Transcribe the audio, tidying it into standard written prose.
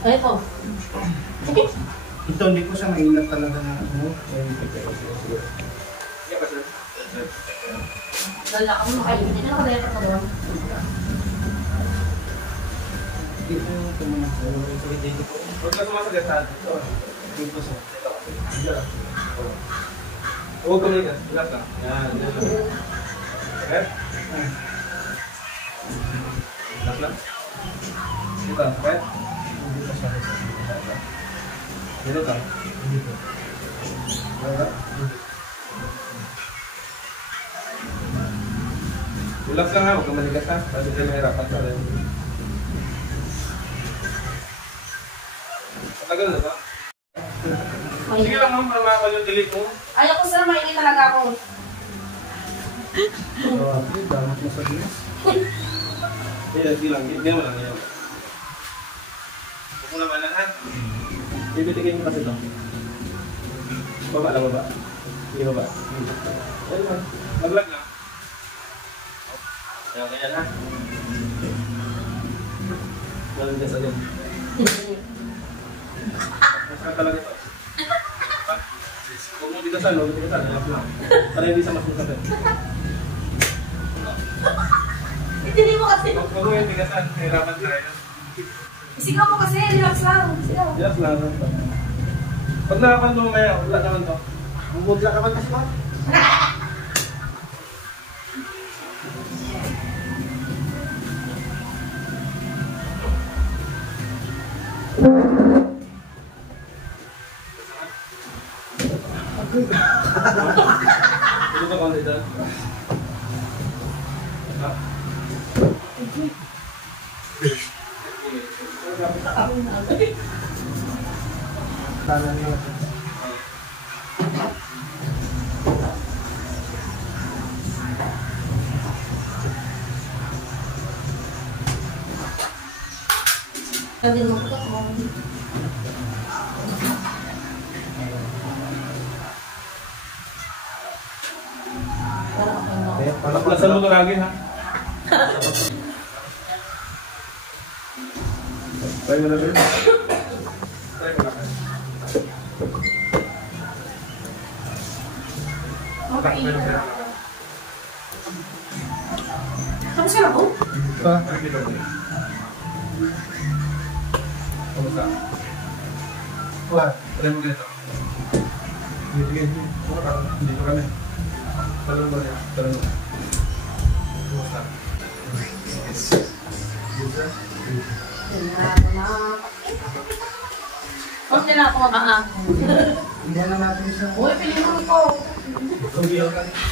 Ay, ito. Ito, hindi ko siya maingat talaga na ano. Dala ako makain. Hindi na nakadaya ka doon. Dito yung tumunod ko. Huwag ka sumasagatan. Dito sa. Huwag kumigas. Relax lang. Yan. Okay? Relax lang. Dito. Okay? Dito sa. Dito ka. Dito. Wala. Relax lang ha. Huwag ka manigas ha. Kasi ka mahirapan ka rin. Matagal na ba? Sige lang ma'am, para makakal yung delete mo. Ayoko sir, mainit talaga ako. Damat mo sa bilis. Sige lang. Hindi mo lang. Huwag mo naman ha. Bibitigay mo kasi ito. Baba lang, baba. Sige, baba. Ayun lang. Mag-lag lang. Ayan, ganyan ha. Malindas agad. Mas ka talaga ito. Huwag mo bigasan, huwag mo bigasan. Ayan lang. Para hindi sa mas masakit. Itili mo kasi. Huwag mo yung bigasan. Hirapan tayo. Isigaw mo kasi. Relax lang. Isigaw. Relax lang. Pag nakapan mo mamaya, wala naman to. Ang budla ka man kasi ba? Ito ka konti dyan. Ha? Kanan mo. Gawin mo ito. Palaklasan mo ito lagi ha. Try mo na rin. Try mo na rin. Okay. Kamusta na po? Pa. Kamusta? Wala. Try mo ganito. Dito kami. Talong mo rin. Talong mo. Kamusta? Okay na ako. Hindi na natin siya. Uy, pilihan ko. Kumiyaw ka.